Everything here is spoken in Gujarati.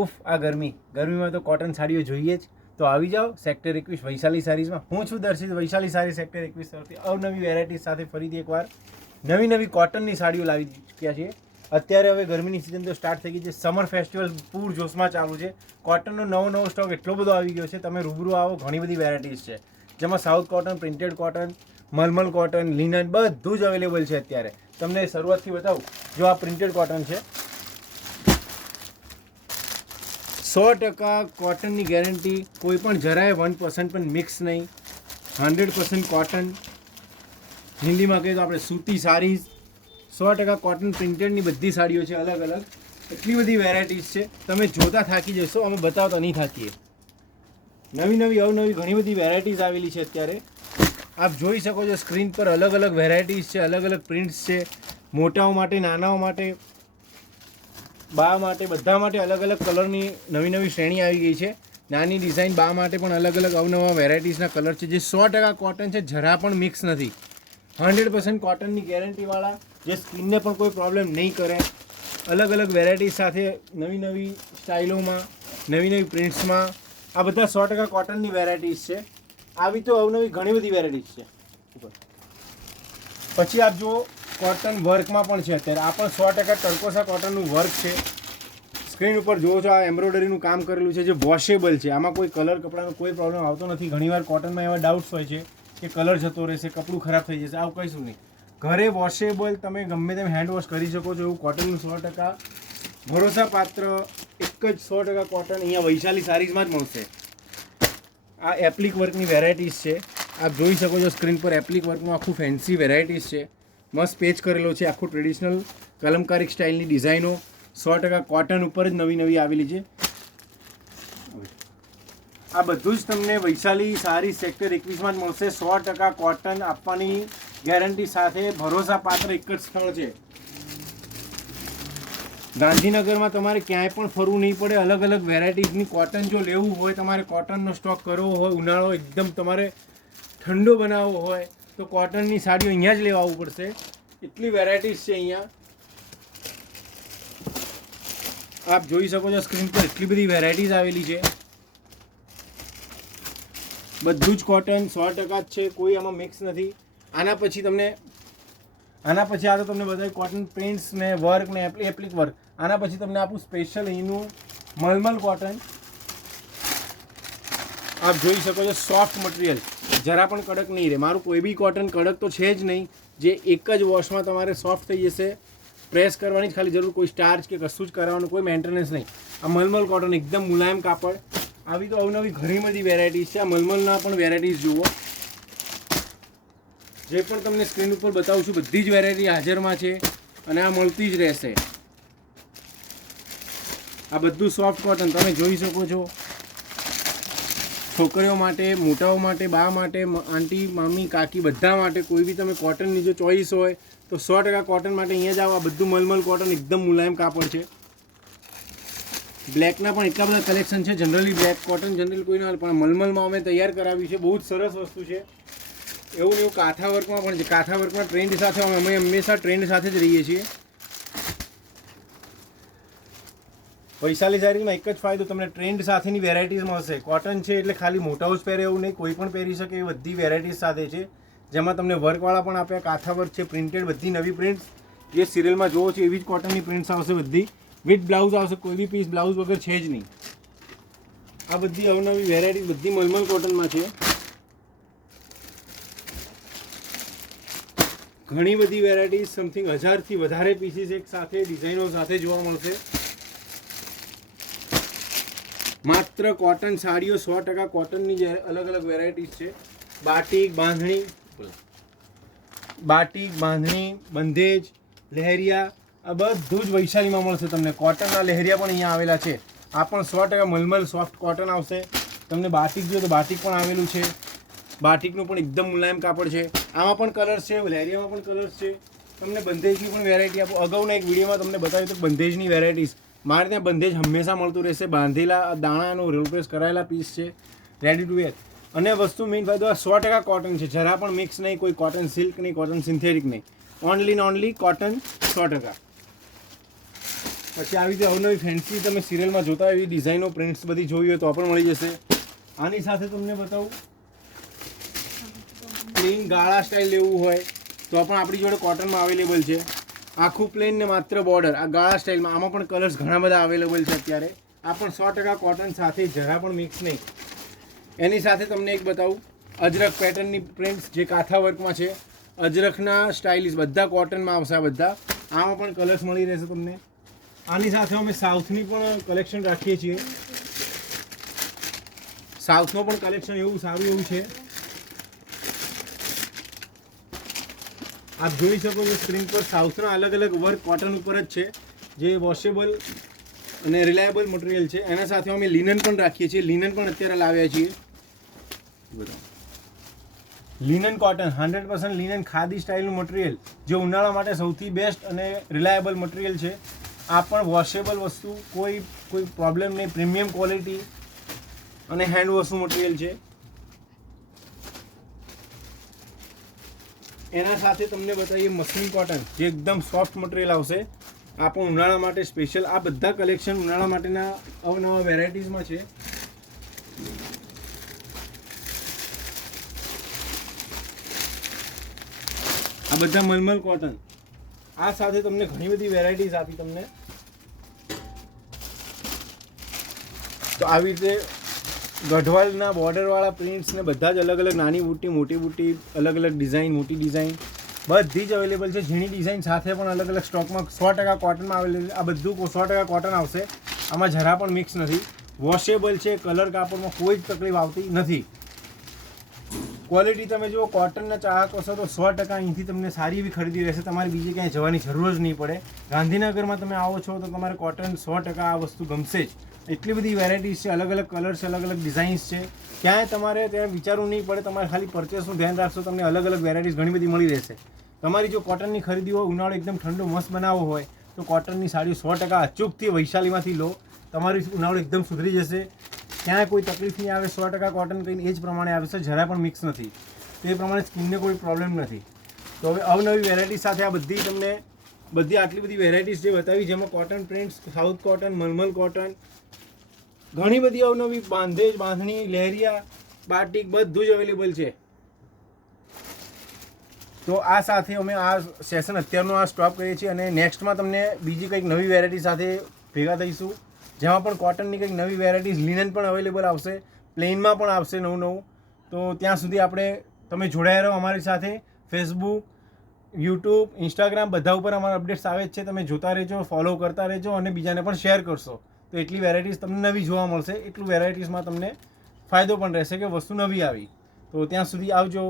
ઉફ આ ગરમીમાં તો કોટન સાડીઓ જોઈએ જ. તો આવી જાઓ સેક્ટર 21 વૈશાલી સારીઝમાં. હું છું દર્શિત, વૈશાલી સારી સેક્ટર 21 તરફથી અવનવી વેરાયટી સાથે ફરીથી એકવાર નવી કોટનની સાડીઓ લાવી ચૂક્યા છીએ. અત્યારે હવે ગરમીની સિઝન તો સ્ટાર્ટ થઈ ગઈ છે. સમર ફેસ્ટિવલ પૂરજોશમાં ચાલુ છે. કોટનનો નવો સ્ટોક એટલો બધો આવી ગયો છે, તમે રૂબરૂ આવો, ઘણી બધી વેરાયટીઝ છે, જેમાં south cotton, printed cotton, mulmul cotton, linen બધું જ અવેલેબલ છે. અત્યારે તમને શરૂઆતથી બતાવું. જો આ પ્રિન્ટેડ કોટન છે, 100% કોટનની ગેરંટી, કોઈ પણ જરાય 1% પણ મિક્સ નહીં, 100% કોટન. હિન્દીમાં કહીએ તો આપણે સૂતી સાડીઝ, 100% કોટન પ્રિન્ટેડની બધી સાડીઓ છે, અલગ અલગ એટલી બધી વેરાયટીઝ છે, તમે જોતા થાકી જશો, અમે બતાવતા નહીં થાકીએ. નવી અવનવી ઘણી બધી વેરાયટીઝ આવેલી છે. અત્યારે આપ જોઈ શકો છો સ્ક્રીન પર અલગ અલગ વેરાયટીઝ છે, અલગ અલગ પ્રિન્ટ્સ છે, મોટાઓ માટે, નાનાઓ માટે, બા માટે, બધા માટે અલગ અલગ કલરની નવી શ્રેણી આવી ગઈ છે. નાની ડિઝાઇન બા માટે પણ અલગ અલગ અવનવા વેરાયટીઝના કલર છે, જે 100% કોટન છે, જરા પણ મિક્સ નથી. 100% કોટનની ગેરંટીવાળા, જે સ્કિનને પણ કોઈ પ્રોબ્લેમ નહીં કરે. અલગ અલગ વેરાયટીઝ સાથે નવી સ્ટાઇલોમાં, નવી પ્રિન્ટ્સમાં, આ બધા 100% કોટનની વેરાયટીઝ છે. આવી તો અવનવી ઘણી બધી વેરાયટીઝ છે. પછી આપ જુઓ કોટન વર્કમાં પણ છે. અત્યારે આ પણ 100% ટર્કોસા કોટનનું વર્ક છે. સ્ક્રીન ઉપર જુઓ છો, આ એમ્બ્રોઇડરીનું કામ કરેલું છે, જે વોશેબલ છે. આમાં કોઈ કલર કપડાનો કોઈ પ્રોબ્લેમ આવતો નથી. ઘણીવાર કોટનમાં એવા ડાઉટ્સ હોય છે કે કલર જતો રહેશે, કપડું ખરાબ થઈ જશે. આવું કહીશું નહીં. ઘરે વોશેબલ, તમે ગમે તેમ હેન્ડ વોશ કરી શકો છો એવું કોટનનું 100% ભરોસાપાત્ર એક જ 100% કોટન અહીંયા વૈશાલી સારીઝમાં જ મળશે. આ એપ્લિક વર્કની વેરાયટીઝ છે. આપ જોઈ શકો છો સ્ક્રીન પર એપ્લિક વર્કનું આખું ફેન્સી વેરાયટીઝ છે. મસ્ત પેચ કરેલો છે, આખું ટ્રેડિશનલ કલમકારી સ્ટાઇલની ડિઝાઇનો 100% કોટન ઉપર જ નવી આવેલી છે. આ બધું જ તમને વૈશાલી સારી સેક્ટર 21માં જ મળશે. 100% કોટન આપવાની ગેરંટી સાથે ભરોસાપાત્ર એક જ સ્થળ છે. ગાંધીનગરમાં તમારે ક્યાંય પણ ફરવું નહીં પડે. અલગ અલગ વેરાયટીઝની કોટન જો લેવું હોય, તમારે કોટનનો સ્ટોક કરવો હોય, ઉનાળો એકદમ તમારે ઠંડો બનાવવો હોય, તો કોટનની સાડીઓ અહીંયા જ લેવા આવવું પડશે. એટલી વેરાયટીઝ છે અહીંયા. આપ જોઈ શકો છો સ્ક્રીન પર એટલી બધી વેરાયટીઝ આવેલી છે. બધું જ કોટન 100% જ છે, કોઈ આમાં મિક્સ નથી. આના પછી આ તો તમને બધા કોટન પ્રિન્ટ્સ ને વર્ક ને એપ્લિક વર્ક. આના પછી તમને આપું સ્પેશિયલ અહીંનું મલમલ કોટન. આપ જોઈ શકો છો સોફ્ટ મટીરિયલ, જરા પણ કડક નહીં રહે. મારું કોઈ બી કોટન કડક તો છે જ નહીં, જે એક જ વોશમાં તમારે સોફ્ટ થઈ જશે. પ્રેસ કરવાની જ ખાલી જરૂર, કોઈ સ્ટાર્ચ કે કશું જ કરાવવાનું કોઈ મેન્ટેનન્સ નહીં. આ મલમલ કોટન એકદમ મુલાયમ કાપડ. આવી તો અવનવી ઘણી બધી વેરાયટીઝ છે. આ મલમલના પણ વેરાયટીઝ જુઓ, જે પણ તમને સ્ક્રીન ઉપર બતાવું છું બધી જ વેરાયટી હાજરમાં છે અને આ મળતી જ રહેશે. આ બધું સોફ્ટ કોટન તમે જોઈ શકો છો. છોકરીઓ માટે, મોટાઓ માટે, બા માટે, આંટી, મામી, કાકી બધા માટે કોઈ બી તમે કોટનની જો ચોઈસ હોય તો 100% કોટન માટે અહીંયા જ આવો. આ બધું મલમલ કોટન એકદમ મુલાયમ કાપડ છે. બ્લેકના પણ એટલા બધા કલેક્શન છે. જનરલી બ્લેક કોટન જનરલી કોઈ ના, પણ મલમલમાં અમે તૈયાર કરાવી છે. બહુ જ સરસ વસ્તુ છે. એવું ને એવું કાંથા વર્કમાં પણ છે. કાંથા વર્કમાં ટ્રેન્ડ સાથે અમે હંમેશા ટ્રેન્ડ સાથે જ રહીએ છીએ. વૈશાલી સાડીમાં એક જ ફાયદો, તમને ટ્રેન્ડ સાથેની વેરાયટીઝ મળશે. કોટન છે એટલે ખાલી મોટાઓ જ પહેરે એવું નહીં, કોઈ પણ પહેરી શકે એ બધી વેરાયટીઝ સાથે છે. જેમાં તમને વર્કવાળા પણ આપ્યા, કાંથા વર્ક છે, પ્રિન્ટેડ બધી નવી પ્રિન્ટ્સ જે સિરિયલમાં જોવો છો એવી જ કોટનની પ્રિન્ટ્સ આવશે. બધી વિથ બ્લાઉઝ આવશે, કોઈ બી પીસ બ્લાઉઝ વગર છે જ નહીં. આ બધી અવનવી વેરાયટી બધી મલમલ કોટનમાં છે. ઘણી બધી વેરાયટી, સમથિંગ 1000થી વધારે પીસીસ એક સાથે ડિઝાઇનો સાથે જોવા મળશે. માત્ર કોટન સાડીઓ 100% કોટનની જે અલગ અલગ વેરાયટીઝ છે. બાટિક, બાંધણી, બંધેજ, લહેરિયા, આ બધું જ વૈશાલીમાં મળશે તમને. કોટનના લહેરિયા પણ અહીંયા આવેલા છે. આ પણ 100% મલમલ સોફ્ટ કોટન આવશે. તમને બાટિક જોઈએ તો બાટિક પણ આવેલું છે. બાટિકનું પણ એકદમ મુલાયમ કાપડ છે. આમાં પણ કલર્સ છે, લહેરિયામાં પણ કલર્સ છે. તમને બંધેજની પણ વેરાયટી આપો. અગાઉના એક વિડીયોમાં તમને બતાવ્યું હતું બંધેજની વેરાયટીઝ. મારે ત્યાં બંધેજ હંમેશા મળતું રહેશે. બાંધેલા દાણાનો રોલપ્રેસ કરાયેલા પીસ છે, રેડી ટુ વેર. અને વસ્તુ મેઇન ફાયદો, આ 100% કોટન છે, જરા પણ મિક્સ નહીં, કોઈ કોટન સિલ્ક નહીં, કોટન સિન્થેટિક નહીં, ઓનલી કોટન 100%. પછી આવી રીતે અવનવી ફેન્સી તમે સિરિયલમાં જોતા એવી ડિઝાઇનો પ્રિન્ટ્સ બધી જોઈ હોય તો પણ મળી જશે. આની સાથે તમને બતાવું પ્લેન ગાળા સ્ટાઇલ લેવું હોય તો પણ આપણી જોડે કોટનમાં અવેલેબલ છે. આખું પ્લેન ને માત્ર બોર્ડર આ ગાળા સ્ટાઇલમાં. આમાં પણ કલર્સ ઘણા બધા અવેલેબલ છે અત્યારે. આ પણ 100% કોટન સાથે જરા પણ મિક્સ નહીં. એની સાથે તમને એક બતાવું અજરક પેટર્નની પ્રિન્ટ્સ જે કાંથા વર્કમાં છે. અજરકના સ્ટાઇલિશ બધા કોટનમાં આવશે. આ બધા આમાં પણ કલર્સ મળી રહેશે તમને. આની સાથે અમે સાઉથની પણ કલેક્શન રાખીએ છીએ. સાઉથનું પણ કલેક્શન એવું સારું એવું છે. આપ જોઈ શકો છો સ્ક્રીન પર સાઉથના અલગ અલગ વર્ક કોટન ઉપર જ છે જે વોશેબલ અને રિલાયબલ મટીરિયલ છે. એના સાથે અમે લિનન પણ રાખીએ છીએ. લિનન પણ અત્યારે લાવ્યા છીએ. લિનન કોટન 100% લિનન ખાદી સ્ટાઇલનું મટીરિયલ જે ઉનાળા માટે સૌથી બેસ્ટ અને રિલાયબલ મટીરિયલ છે. આ પણ વોશેબલ વસ્તુ, કોઈ પ્રોબ્લેમ નહીં. પ્રીમિયમ ક્વોલિટી અને હેન્ડ વોશનું મટીરિયલ છે. એના સાથે તમને બતાવીએ મસલિન કોટન જે એકદમ સોફ્ટ મટીરિયલ આવશે. આ પણ ઉનાળા માટે સ્પેશિયલ. આ બધા કલેક્શન ઉનાળા માટેના અવનવા વેરાયટીઝમાં છે. આ બધા મલમલ કોટન. આ સાથે તમને ઘણી બધી વેરાયટીઝ આપી તમને. તો આવી રીતે ગઢવાલના બોર્ડરવાળા પ્રિન્ટ્સ ને બધા જ અલગ અલગ નાની બુટ્ટી, મોટી બુટ્ટી, અલગ અલગ ડિઝાઇન, મોટી ડિઝાઇન બધી જ અવેલેબલ છે. ઝીણી ડિઝાઇન સાથે પણ અલગ અલગ સ્ટોકમાં 100% કોટનમાં અવેલેબલ. આ બધું 100% કોટન આવશે. આમાં જરા પણ મિક્સ નથી. વોશેબલ છે. કલર કાપડમાં કોઈ જ તકલીફ આવતી નથી. ક્વોલિટી તમે જુઓ, કોટનના ચાહક હશો તો 100% અહીંથી તમને સારી એવી ખરીદી રહેશે. તમારે બીજે ક્યાંય જવાની જરૂર જ નહીં પડે. ગાંધીનગરમાં તમે આવો છો તો તમારે કોટન 100% આ વસ્તુ ગમશે જ. એટલી બધી વેરાયટીઝ છે, અલગ અલગ કલર્સ છે, અલગ અલગ ડિઝાઇન્સ છે. ક્યાંય તમારે ત્યાં વિચારવું નહીં પડે. તમારે ખાલી પરચેસનું ધ્યાન રાખશો, તમને અલગ અલગ વેરાયટીઝ ઘણી બધી મળી રહેશે. તમારી જો કોટનની ખરીદી હોય, ઉનાળો એકદમ ઠંડો મસ્ત બનાવવો હોય તો કોટનની સાડી 100% અચૂકથી વૈશાલીમાંથી લો. તમારી ઉનાળો એકદમ સુધરી જશે. ક્યાંય કોઈ તકલીફ નહીં આવે. 100% કોટન કહીને એ જ પ્રમાણે આવશે. જરા પણ મિક્સ નથી. તો એ પ્રમાણે સ્કિનને કોઈ પ્રોબ્લેમ નથી. તો હવે અવનવી વેરાયટી સાથે આ બધી તમને આટલી બધી વેરાયટીઝ જે બતાવી જેમાં cotton prints, south cotton, mulmul cotton, ઘણી બધી અવનવી બાંધેજ, બાંધણી, લહેરિયા, બાટિક બધું જ અવેલેબલ છે. તો આ સાથે અમે આ સેશન અત્યારનું આ સ્ટોપ કરીએ છીએ અને નેક્સ્ટમાં તમને બીજી કંઈક નવી વેરાયટી સાથે ભેગા થઈશું જેમાં પણ કોટનની કંઈક નવી વેરાયટીઝ, લિનન પણ અવેલેબલ આવશે, પ્લેનમાં પણ આવશે નવું. તો ત્યાં સુધી તમે જોડાયા રહો અમારી સાથે. ફેસબુક, યુટ્યુબ, ઇન્સ્ટાગ્રામ બધા ઉપર અમારા અપડેટ્સ આવે જ છે. તમે જોતા રહેજો, ફોલો કરતા રહેજો અને બીજાને પણ શેર કરશો તો એટલી વેરાયટીઝ તમને નવી જોવા મળશે. એટલું વેરાયટીઝમાં તમને ફાયદો પણ રહેશે કે વસ્તુ નવી આવી. તો ત્યાં સુધી આવજો.